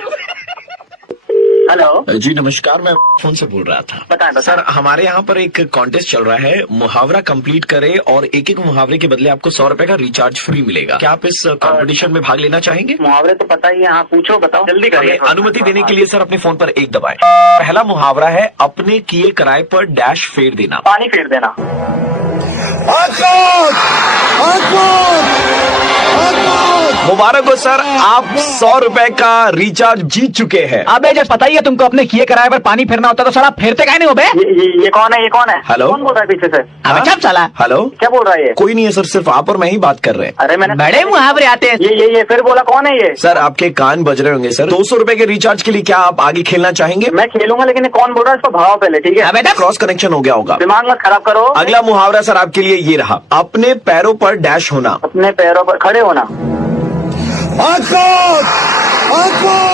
हेलो जी नमस्कार, मैं फोन से बोल रहा था। बताएं सर, हमारे यहाँ पर एक कॉन्टेस्ट चल रहा है, मुहावरा कंप्लीट करे और एक मुहावरे के बदले आपको 100 रुपए का रिचार्ज फ्री मिलेगा। क्या आप इस कंपटीशन में भाग लेना चाहेंगे? मुहावरे तो पता ही है, हाँ पूछो, बताओ जल्दी करिए। हमें अनुमति देने के लिए सर अपने फोन पर 1 दबाएं। पहला मुहावरा है, अपने किए किराए पर डैश फेर देना। पानी फेर देना। मुबारक हो सर, आप 100 रुपए का रिचार्ज जीत चुके हैं। अबे जब पता ही है तुमको अपने किए किराए पर पानी फेरना होता तो साला फेरते काहे नहीं हो बे? ये कौन है? ये कौन है? हेलो? कौन बोल रहा है पीछे से? अबे चुप साला। हेलो, क्या बोल रहा है ये? कोई नहीं है सर, सिर्फ आप और मैं ही बात कर रहे हैं। अरे मैंने बड़े मुहावरे आते हैं। ये फिर बोला कौन है ये? सर आपके कान बज रहे होंगे सर। 200 रुपए के रिचार्ज के लिए क्या आप आगे खेलना चाहेंगे? मैं खेलूंगा, लेकिन ये कौन बोल रहा है इसको भगाओ पहले, ठीक है? अबे जब क्रॉस कनेक्शन हो गया होगा। दिमाग मत खराब करो। अगला मुहावरा सर आपके लिए ये रहा, अपने पैरों पर डैश होना। अपने पैरों पर खड़े होना।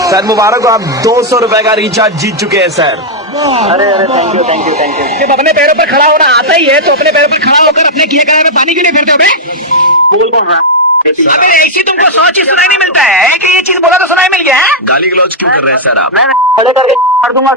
सर मुबारक हो, आप 200 रुपए का रिचार्ज जीत चुके हैं सर। अरे thank you thank you thank you. जब अपने पैरों पर खड़ा होना आता ही है तो अपने पैरों पर खड़ा होकर अपने किए किराए में पानी क्यों नहीं फेरते हो बे? बोल कौन रहा? अबे ऐसी तुमको 100 चीज सुनाई नहीं मिलता है कि ये चीज बोला तो सुनाई मिल गया है? गाली गलौज क्यों कर रहे हैं सर आप? मैं खड़े करके कर दूंगा,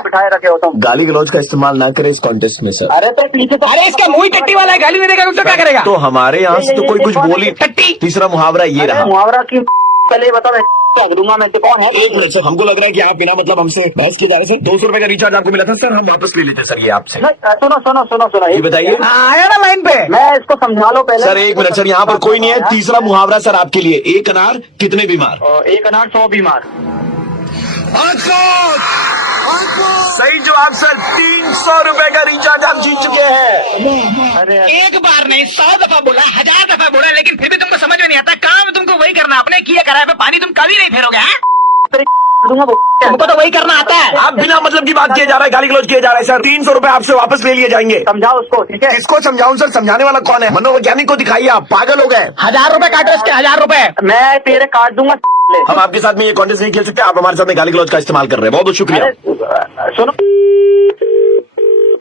बिठाए रखे हो तुम। गाली गलौज का इस्तेमाल ना करें इस कॉन्टेस्ट में सर। अरे तो पीछे तो अरे इसका मुंह ही टट्टी वाला है, गाली नहीं देगा तो क्या करेगा? तो हमारे यहाँ से तो कोई कुछ बोली। टट्टी। तीसरा मुहावरा ये रहा। मुहावरा की पहले बता, मैं क्या दूंगा? मैं से कौन है? एक मिनट सर, हमको लग रहा है कि आप बिना मतलब हमसे बहस किए जा रहे हैं सर। 200 रुपए का रिचार्ज आपको मिला था सर, हम वापस ले लेते हैं सर ये आपसे। सुनो ये बताइए। आया ना लाइन पे। मैं इसको समझा लो पहले। सर एक मिनट सर, यहाँ पर कोई नहीं है। तीसरा मुहावरा सर आपके लिए, 1 अनार कितने बीमार? 1 अनार 100 बीमार। सही जवाब सर, 300 रुपए का रिचार्ज आप जीत चुके हैं। एक बार नहीं 100 दफा बोला, 1000 दफा बोला, लेकिन फिर भी तुमको समझ में नहीं आता। काम तुमको वही करना, अपने किया कराए पे पानी तुम कभी नहीं फेरोगे। तुमको तो वही करना आता है। आप बिना मतलब की बात किए जा रहे हैं, गाली गलौज किए जा रहे हैं सर। 300 रुपए आपसे वापस ले लिए जाएंगे। समझाओ उसको, ठीक है? किसको समझाऊं सर? समझाने वाला कौन है? मनोवैज्ञानिक को दिखाइए, आप पागल हो गए। 1000 रुपए काटो इसके, 1000 रुपए। मैं तेरे काट दूंगा। हम आपके साथ में ये कॉन्टेस्ट नहीं खेल सकते, आप हमारे साथ में गाली गलौज का इस्तेमाल कर रहे हैं। बहुत बहुत शुक्रिया। सुनो,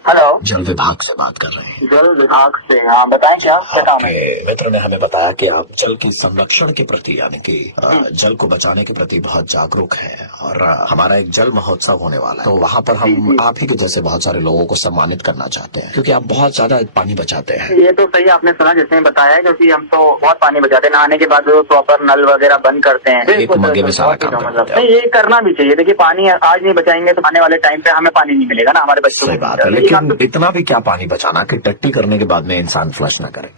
हेलो, जल विभाग से बात कर रहे हैं। जल विभाग से? हाँ बताएं, क्या काम है? मित्र ने हमें बताया कि आप जल के संरक्षण के प्रति यानी कि जल को बचाने के प्रति बहुत जागरूक हैं और हमारा एक जल महोत्सव होने वाला है, तो वहाँ पर हम आप ही के जैसे बहुत सारे लोगों को सम्मानित करना चाहते हैं, क्योंकि आप बहुत ज्यादा पानी बचाते हैं। ये तो सही आपने सुना जिसने बताया है, क्योंकि हम तो बहुत पानी बचाते हैं। नहाने के बाद प्रॉपर नल वगैरह बंद करते हैं। एक मग्गे में सारा काम करते हैं। नहीं, ये करना भी चाहिए। देखिए, पानी आज नहीं बचाएंगे तो आने वाले टाइम पे हमें पानी नहीं मिलेगा ना, हमारे बच्चों सही को। बात है, लेकिन इतना भी क्या पानी बचाना कि टट्टी करने के बाद में इंसान फ्लश न करे।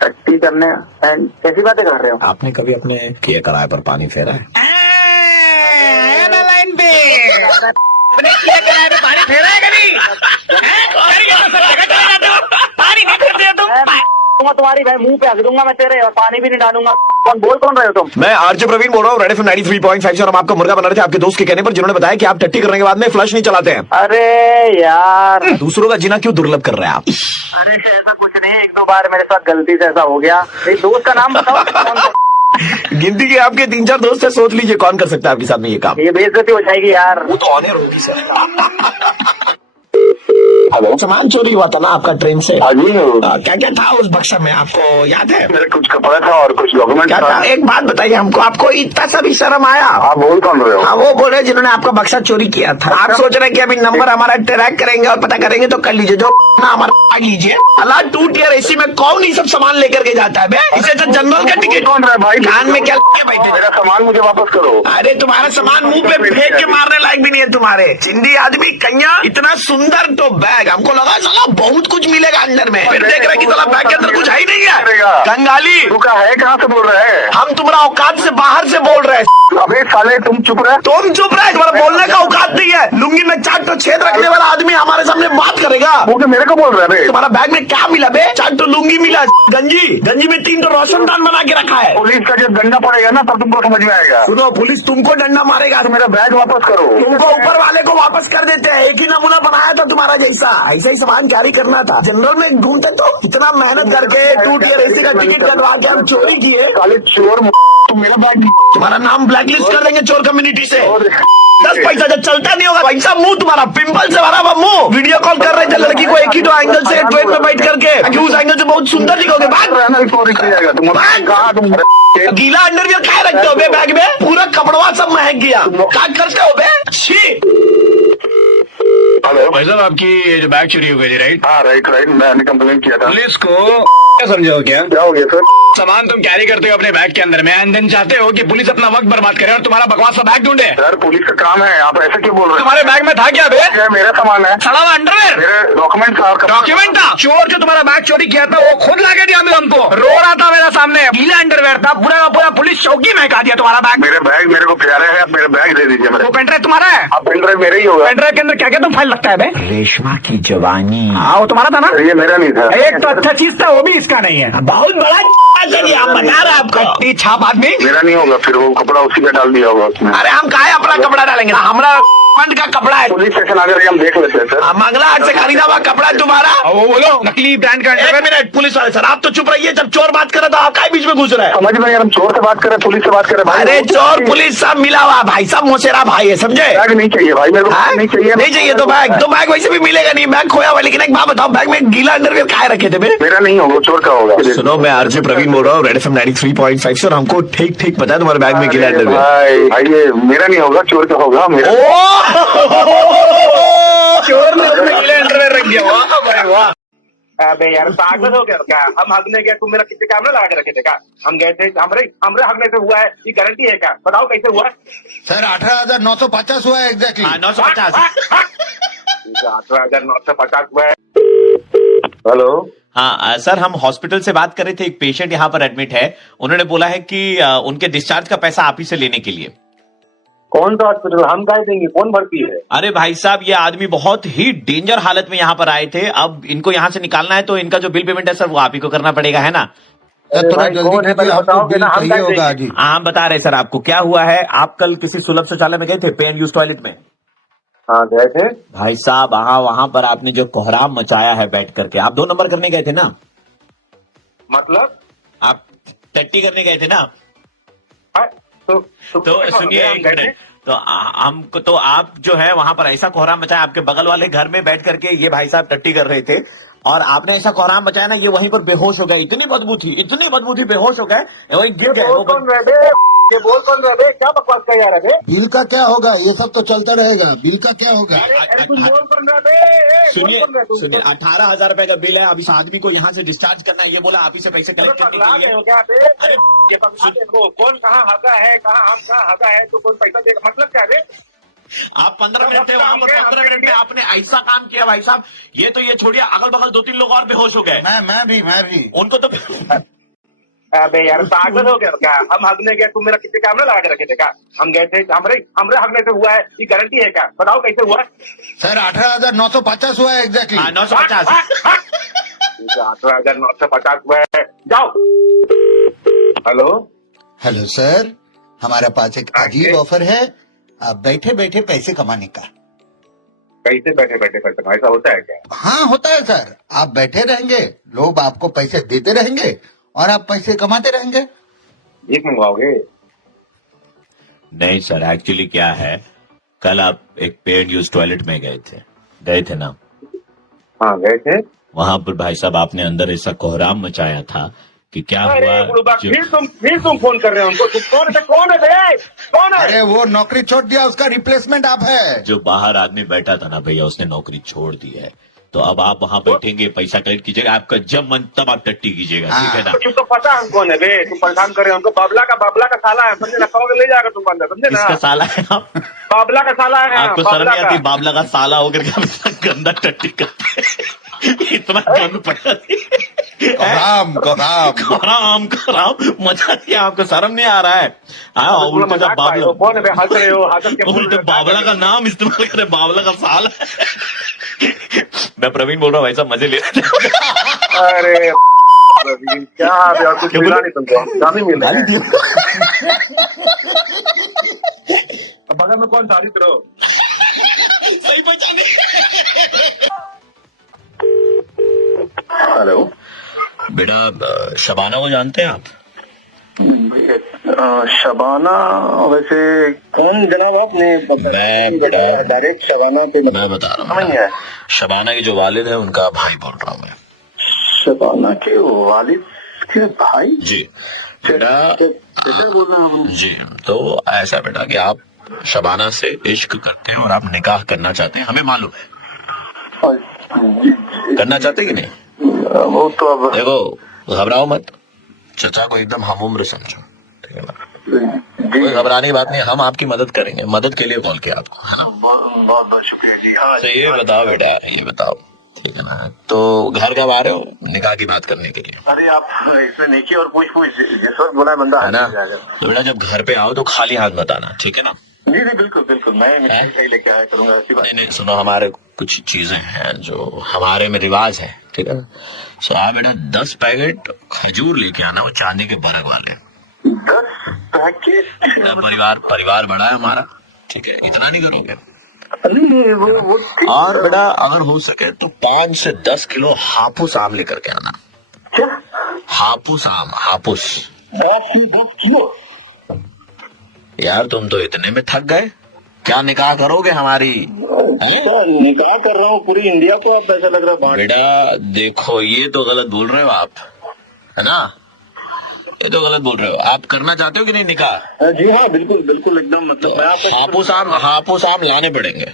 टट्टी करने कैसी बातें कर रहे हो? आपने कभी अपने किए कराए पर पानी फेरा है? लाइन पे अपने किया कराए पे पानी फेरा है कभी? पानी नहीं फेरते तुम। तुम्हारी भाई मुंह पे हक दूंगा मैं तेरे, और पानी भी नहीं डालूंगा। कौन रहे हो तुम? मैं आरजे प्रवीण बोल रहा हूँ, रेड एफएम 93.5 से। और हम आपका मुर्गा बना रहे थे आपके दोस्त के कहने पर, जिन्होंने बताया कि आप टट्टी करने के बाद में फ्लश नहीं चलाते हैं। अरे यार, दूसरों का जीना क्यों दुर्लभ कर रहे हैं आप? अरे ऐसा कुछ नहीं, 1-2 बार मेरे साथ गलती से ऐसा हो गया। एक दोस्त का नाम बताओ। कौन सा? गिनती के आपके 3-4 दोस्त है, सोच लीजिए कौन कर सकता है आपके साथ में ये काम। ये बेइज्जती हो जाएगी यार। वो तो ऑनर होगी सर। हेलो, सामान चोरी हुआ था ना आपका ट्रेन से? हाँ जी। क्या क्या था उस बक्सा में, आपको याद है? मेरे कुछ कपड़ा था और कुछ डॉक्यूमेंट क्या था? एक बात बताइए हमको, आपको इतना सा भी शर्म आया? आप बोल कौन रहे हो? हाँ, वो बोल रहे जिन्होंने आपका बक्सा चोरी किया था। आप सोच रहे हैं कि अभी नंबर हमारा ट्रैक करेंगे और पता करेंगे, तो कर लीजिए, जो ना हमारा काट लीजिए। अल्लाह 2 टियर एसी में कौन ही सब सामान लेकर के जाता है बे? इसे तो जनरल का टिकट। कौन रहा है भाई? कान में क्या बैठे? मेरा सामान मुझे वापस करो। अरे तुम्हारा सामान मुंह पे फेंक के मारने लायक भी नहीं है तुम्हारे। चिंदी आदमी कन्या, इतना सुंदर तो बैग, हमको लगा साला बहुत कुछ मिलेगा अंदर में, फिर देख रहे कि साला बैग के अंदर कुछ है ही नहीं है। कंगाली तू क्या है? कहाँ से बोल रहा है? हम तुम्हारा औकात से बाहर से बोल रहे हैं। अबे साले तुम चुप रहे। तुम चुप रहे, तुम्हारा बोलने का औकात नहीं है। लुंगी में चाट तो छेद रखने वाला आदमी हमारे सामने बात करेगा। वो तो मेरे को बोल रहा है। तुम्हारा बैग में क्या मिला बे? चाट तो लुंगी मिला, गंजी में 3 तो रोशनदान बना के रखा है। पुलिस का जब डंडा पड़ेगा ना तब तुमको समझ में आएगा। सुनो, पुलिस तुमको डंडा मारेगा तो मेरा बैग वापस करो। तुमको ऊपर वाले को वापस कर देते हैं। एक ही नमूना बनाया था तुम्हारा जैसा, ऐसा ही सामान कैरी करना था। जनरल में ढूंढते तो इतना मेहनत करके 2 टियर एसी का टिकट कटवा के हम चोरी किए। साले चोर, तुम मेरा बैग तुम्हारा नाम ब्लैकलिस्ट कर देंगे चोर कम्युनिटी से। 10 पैसा जब चलता नहीं होगा, पैसा मुंह तुम्हारा पिंपल से भरा हुआ मुंह। वीडियो कॉल कर रहे थे लड़की को एक ही 2 एंगल से ट्रेन में बैठ करके, कि उस एंगल से बहुत सुंदर दिखोगे। गीला अंडरवियर क्या रखते हो बे बैग में? पूरा कपड़वा सब महक गया। क्या करते हो बे? छी। हेलो भाई साहब, आपकी ये जो बैग चोरी हो गई थी, राइट? हाँ राइट, मैंने कंप्लेन किया था। पुलिस को क्या समझो क्या? क्या हो गया सर? सामान तुम कैरी करते हो अपने बैग के अंदर में, एंड देन चाहते हो कि पुलिस अपना वक्त बर्बाद करे और तुम्हारा बकवास सा बैग ढूंढे। सर पुलिस का काम है, आप ऐसे क्यों बोल रहे हैं? तुम्हारे बैग में था क्या बे? ये मेरा सामान है। सड़ा हुआ अंडरवेयर, मेरे डॉक्यूमेंट था। डॉक्यूमेंट था। चोर जो तुम्हारा बैग चोरी किया था वो खुद लाके दिया हमको, रो रहा था मेरे सामने। गीला अंडरवेयर था, पूरा का पूरा पुलिस चौकी महका दिया तुम्हारा बैग। मेरे बैग मेरे को प्यारे है, आप मेरा बैग दे दीजिए। मेरे वो पेनड्राइव तुम्हारा है? आप पेनड्राइव मेरे ही होगा। पेनड्राइव के अंदर क्या क्या तुम फाइल लगता है बे? रेशमा की जवानी। हाँ, वो तुम्हारा था ना? ये मेरा नहीं था। एक तो अच्छा चीज था, वो भी इसका नहीं है। बहुत बड़ा हम बता रहे आपको। छाप आदमी मेरा नहीं होगा, फिर वो कपड़ा उसी पे डाल दिया होगा उसमें। अरे हम काहे अपना कपड़ा डालेंगे? हमारा फंड का कपड़ा है। पुलिस स्टेशन आकर हम देख लेते हैं सर। मंगला हाट से खरीदा हुआ कपड़ा है तुम्हारा। और वो बोलो नकली ब्रांड का। 1 मिनट पुलिस वाले सर, आप तो चुप रहिए। जब चोर बात कर रहा था आप काहे बीच में घुस रहे हैं? समझ में यार, हम चोर से बात कर रहे हैं, पुलिस से बात कर रहे हैं। अरे चोर पुलिस सब मिला हुआ भाई, सब मोसेरा भाई है, समझे? बैग नहीं चाहिए भाई मेरे को। हाँ? नहीं चाहिए। नहीं चाहिए तो बैग वैसे भी मिलेगा नहीं। बैग खोया हुआ। लेकिन एक बात बताओ, बैग में गीला अंडरवियर काहे रखे थे मेरे? मेरा नहीं होगा, चोर का होगा। सुनो, मैं आरजे प्रवीण बोल रहा हूँ, रेड एफएम 93.5 से। और हमको ठीक पता है तुम्हारे बैग में गीला अंडरवियर। भाई ये मेरा नहीं होगा, चोर का होगा। मेरा चोर ने अपने गीले अंडरवेयर रख दिया। वाह वाह। अबे यार पागल हो गया क्या? हम हगने गए, तुम मेरा कितने कैमरा लगा के रखे थे क्या? हम गए थे, हमरे हगने से हुआ है, ये गारंटी है क्या? बताओ कैसे हुआ? सर 18,950 हुआ है एग्जैक्टली। 950। 18,950 हुआ है। हेलो हाँ सर, हम हॉस्पिटल से बात कर रहे थे। एक पेशेंट यहाँ पर एडमिट है। उन्होंने बोला है कि उनके डिस्चार्ज का पैसा आप ही से लेने के लिए। कौन सा हॉस्पिटल? हम काय देंगे? कौन भर्ती है? अरे भाई साहब, ये आदमी बहुत ही डेंजर हालत में यहाँ पर आए थे। अब इनको यहाँ से निकालना है तो इनका जो बिल पेमेंट है सर वो आप ही को करना पड़ेगा, है ना? थोड़ा भाई, जल्दी कौन है? कीजिए, पहले हमको बताओगे बिल ना, हम चाहिए काय होगा देंगे? आज ही। हाँ, हम बता रहे सर आपको क्या हुआ है। आप कल किसी सुलभ शौचालय में गए थे, पे एंड यूज टॉयलेट में? हाँ गए थे। भाई साहब, वहां पर आपने जो कोहराम मचाया है बैठ करके, आप 2 नंबर करने गए थे ना? मतलब आप टट्टी करने गए थे ना? हाँ, तो सुनिए एक मिनट। तो हमको तो आप जो है वहां पर ऐसा कोहराम मचाया, आपके बगल वाले घर में बैठ करके ये भाई साहब टट्टी कर रहे थे और आपने ऐसा कोहराम मचाया ना, ये वहीं पर बेहोश हो गया। इतनी बदबू थी, बेहोश हो गए, वही गिर गए। वो कौन रहे? ये बोल कौन रहे? क्या बकवास कर जा रहे? बिल का क्या होगा? ये सब तो चलता रहेगा। बिल का क्या होगा? अरे तुम बोल कौन रहे? सुनिए 18,000 रुपए का बिल है। अब इस आदमी को यहाँ से डिस्चार्ज करना है, ये बोला आप ही से पैसे कलेक्ट करने के लिए। हो गया बे? ये बता देखो कौन कहाँ हगा है, कहाँ हम कहाँ हगा है, तो कौन पैसा देगा? मतलब क्या है? आप 15 मिनट थे वहां पर, 15 मिनट में आपने ऐसा काम किया भाई साहब। ये तो ये छोड़िए, अगल बगल 2-3 लोग और बेहोश हो गए। मैं भी उनको तो अबे यार पागल हो गया क्या? हम हगने गए, तुम मेरा किसी काम ना लगा के रखे थे क्या? हम गए थे, हमरे हगने से हुआ है, ये गारंटी है क्या? बताओ कैसे हुआ? सर 18,950 हुआ है एग्जैक्टली। 950। 18,950 हुआ है। जाओ। हेलो सर, हमारे पास एक अजीब ऑफर है, आप बैठे बैठे पैसे कमाने का। कैसे बैठे बैठे पैसे? ऐसा होता है क्या? हाँ होता है सर। आप बैठे रहेंगे, लोग आपको पैसे देते रहेंगे और आप पैसे कमाते रहेंगे। भीख मंगवाओगे? नहीं सर, एक्चुअली क्या है, कल आप एक पे एंड यूज टॉयलेट में गए थे ना? हाँ गए थे। वहां पर भाई साहब आपने अंदर ऐसा कोहराम मचाया था कि क्या अरे हुआ गुरुबा, जो- फिर तुम फोन कर रहे हो उनको? तुम कौन है बे? कौन है? अरे वो नौकरी छोड़ दिया, उसका रिप्लेसमेंट आप है। जो बाहर आदमी बैठा था ना भैया, उसने नौकरी छोड़ दी है। तो अब आप वहां बैठेंगे, पैसा कलेक्ट कीजिएगा, आपका जब मन तब आप टट्टी कीजिएगा, ठीक है ना? तुमको पता हम कौन है बे? तुम परेशान कर रहे हो उनको। बाबला का साला है, समझे ना? कहोगे ले जाएगा तुमको अंदर, समझे ना? किसका साला है आप? बाबला का साला है। आपको शर्म बाबला नहीं आती? का। बाबला का साला होकर के आप इतना गंदा टट्टी करते हैं? इतना गंद पड़ा कोहराम मजा दिया, आपको शर्म नहीं आ रहा है? हाँ, उल्टे जब बाबला, कौन है बे? हंस रहे हो? हंस के बोल उल्टे रहे हो? बाबला का नाम इस्तेमाल करे, बाबला का साला। मैं प्रवीण बोल रहा हूँ, ऐसा मजे ले रहे थे। अरे प्रवीण, क्या बे? और कुछ मिला नहीं तुमको? काम ही मिल रहा है। बगल में कौन तारीफ रहो? सही पहचाने। हेलो बेटा, शबाना को जानते हैं आप? शबाना? वैसे कौन जनाब आपने? मैं बेटा डायरेक्ट शबाना पे मैं बता रहा हूँ, शबाना के जो वालिद है उनका भाई बोल रहा हूँ मैं। शबाना के वालिद के भाई? जी बेटा, जी तो ऐसा बेटा कि आप शबाना से इश्क करते हैं और आप निकाह करना चाहते हैं, हमें मालूम है। करना चाहते कि नहीं? वो तो अब देखो, घबराओ मत, चचा को एकदम हम उम्र समझो, ठीक है ना? कोई घबराने की बात नहीं, हम आपकी मदद करेंगे। मदद के लिए कॉल किया आपको, है ना? बहुत बहुत शुक्रिया जी। हाँ तो ये बताओ बेटा, ये बताओ, ठीक है ना? तो घर कब आ रहे हो निकाह की बात करने के लिए? अरे आप इसमें नहीं और पूछ जिस वक्त बोला बंदा है ना? आ जाएगा। तो बेटा जब घर पे आओ तो खाली हाथ मत आना, ठीक है ना? जी जी बिल्कुल बिल्कुल, मैं मिठाई लेके आया करूंगा, ऐसी बात नहीं नहीं, सुनो, हमारे कुछ चीजें हैं जो हमारे में रिवाज है, ठीक है ना? सो आप बेटा 10 पैकेट खजूर लेके आना, वो चांदी के बरग वाले। 10 पैकेट? परिवार बड़ा है हमारा, ठीक है? इतना नहीं करोगे? नहीं वो और बेटा अगर हो सके तो 5 से 10 किलो हापुस आम लेकर के आना। क्या? हापुस आम, हापुस। 10 किलो? यार तुम तो इतने में थक गए, क्या निकाह करोगे हमारी? तो निकाह कर रहा हूँ पूरी इंडिया को, आप ऐसा लग रहा है बांट। बेटा देखो, ये तो गलत बोल रहे हो आप, है ना? ये तो गलत बोल रहे हो। आप करना चाहते हो कि नहीं निकाह? जी हाँ बिल्कुल बिल्कुल एकदम, मतलब मैं आपको हापुस आम लाने पड़ेंगे,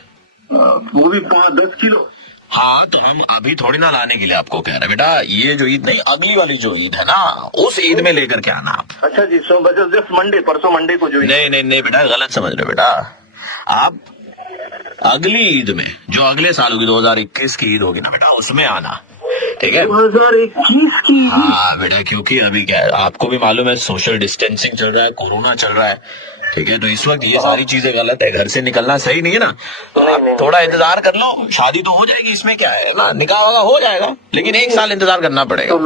वो भी 5-10 किलो। हाँ तो हम अभी थोड़ी ना लाने के लिए आपको कह रहे हैं बेटा, ये जो ईद नहीं, अगली वाली जो ईद है ना, उस ईद में लेकर के आना आप। अच्छा जी, सो जस्ट मंडे, परसों मंडे को जो नहीं बेटा, गलत समझ रहे हो बेटा। आप अगली ईद में, जो अगले साल होगी 2021 की ईद होगी ना बेटा, उसमें आना, ठीक है 2021 की। हाँ बेटा, क्योंकि अभी क्या है, आपको भी मालूम है सोशल डिस्टेंसिंग चल रहा है, कोरोना चल रहा है, ठीक है, तो इस वक्त ये सारी चीजें गलत है, घर से निकलना सही नहीं है ना। आप थोड़ा इंतजार कर लो, शादी तो हो जाएगी, इसमें क्या है ना, निकाह वगैरह हो जाएगा, लेकिन 1 साल इंतजार करना पड़ेगा। तो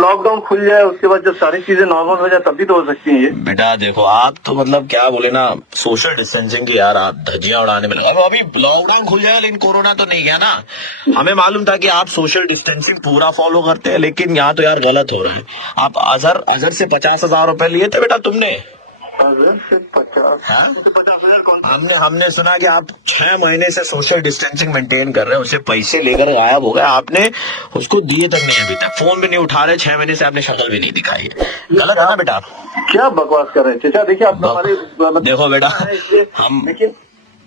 लॉकडाउन खुल जाए, उसके बाद जब सारी चीजें नॉर्मल हो जाए तब भी तो हो सकती है ये। बेटा देखो, आप तो मतलब क्या बोले ना, सोशल डिस्टेंसिंग की यार आप धज्जियां उड़ाने में लगा। अब अभी लॉकडाउन खुल जाएगा लेकिन कोरोना तो नहीं गया ना। हमें मालूम था कि आप सोशल डिस्टेंसिंग पूरा फॉलो करते हैं, लेकिन यहाँ तो यार गलत हो रहा है। आप अजहर से 50,000 रुपए लिए थे बेटा तुमने। 50,000 कौन? हमने सुना कि आप 6 महीने से सोशल डिस्टेंसिंग मेंटेन कर रहे हैं, उसे पैसे लेकर गायब हो गए, आपने उसको दिए तक नहीं, अभी तक फोन भी नहीं उठा रहे, 6 महीने से आपने शक्ल भी नहीं दिखाई है। गलत है ना बेटा? क्या बकवास कर रहे हैं चाचा? देखिए आप हमारे देखो बेटा, हम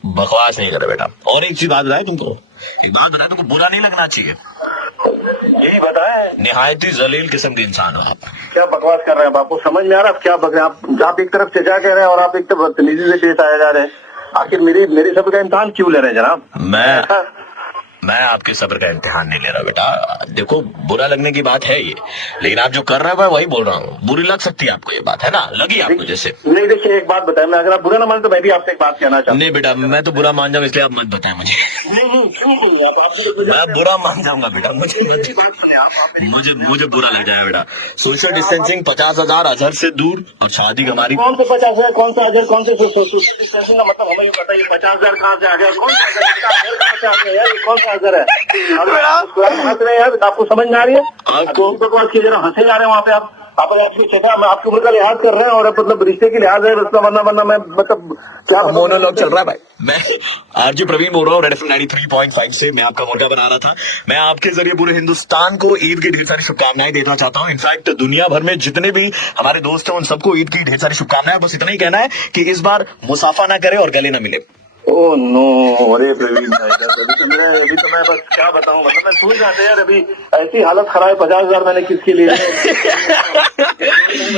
बकवास नहीं कर रहे बेटा। और एक चीज बात बताए तुमको, तुमको बुरा नहीं लगना चाहिए, यही बताए निहायत ही जलील किस्म के इंसान हो आप। क्या बकवास कर रहे हैं आपको समझ में आ रहा है? आप क्या बक रहे हैं? आप एक तरफ चचा कह रहे हैं और आप एक तरफ बदतमीजी से पेश आए जा रहे हैं। आखिर मेरी सब्र का इम्तिहान क्यों ले रहे हैं जनाब? मैं आपके सब्र का इम्तिहान नहीं ले रहा बेटा। देखो बुरा लगने की बात है ये, लेकिन आप जो कर रहे हो मैं वही बोल रहा हूँ। बुरी लग सकती है आपको ये बात, है ना? लगी आपको जैसे? नहीं देखिए, एक बात बताए, मैं अगर आप बुरा ना माने तो मैं भी आपसे एक बात कहना चाहता हूँ। नहीं बेटा, मैं तो बुरा मान जाऊँ, इसलिए आप मत बताएं मुझे। नहीं क्यों नहीं, आप मैं बुरा मान जाऊंगा बेटा, मुझे बुरा लग जाएगा बेटा। सोशल डिस्टेंसिंग 50,000 अजहर से दूर, और शादी हमारी कौन से 50,000, कौन सा अजहर, कौन से सोशल डिस्टेंसिंग का मतलब हमें बताइए। 50,000 कहाँ से आ गया? कौन सा अजहर है? कौन सा अजहर है? हंस रहे हैं, आपको समझ में आ रही है? आपको बकवास किए जरा, हंसे जा रहे हैं वहाँ पे आप आपकी चेता, मैं आपकी उम्र का लिहाज कर रहे हैं और मतलब रिश्ते की लिहाज है, वरना मैं मतलब क्या मोनोलॉग चल रहा है भाई। मैं आरजे प्रवीण बोल रहा हूँ, रेड एफएम 93.5 से। मैं आपका मुर्गा बना रहा था। मैं आपके जरिए पूरे हिंदुस्तान को ईद की ढेर सारी शुभकामनाएं देना चाहता हूँ। इनफैक्ट दुनिया भर में जितने भी हमारे दोस्त हैं उन सबको ईद की ढेर सारी शुभकामनाएं। बस इतना ही कहना है कि इस बार मुसाफा ना करे और गले ना मिले। ओह नो, अरे प्रवीण भाई अभी तो मैं बस क्या बताऊं, मतलब मैं भूल जाते यार, अभी ऐसी हालत खराब है। 50,000 मैंने किसके लिए?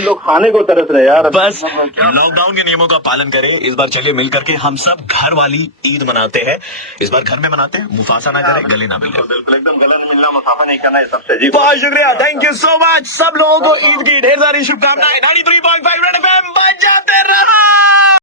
लोग खाने को तरस रहे यार। बस लॉकडाउन के नियमों का पालन करें। इस बार चलिए मिल करके हम सब घर वाली ईद मनाते हैं। इस बार घर में मनाते हैं, मुफासा ना करें, गले ना मिले। बिल्कुल एकदम गला नहीं मिलना, मुसाफा नहीं करना, ये सबसे जी। बहुत शुक्रिया, थैंक यू सो मच। सब लोगों को ईद की ढेर सारी शुभकामनाएं। 93.5 रेड एफएम बजाते रहो।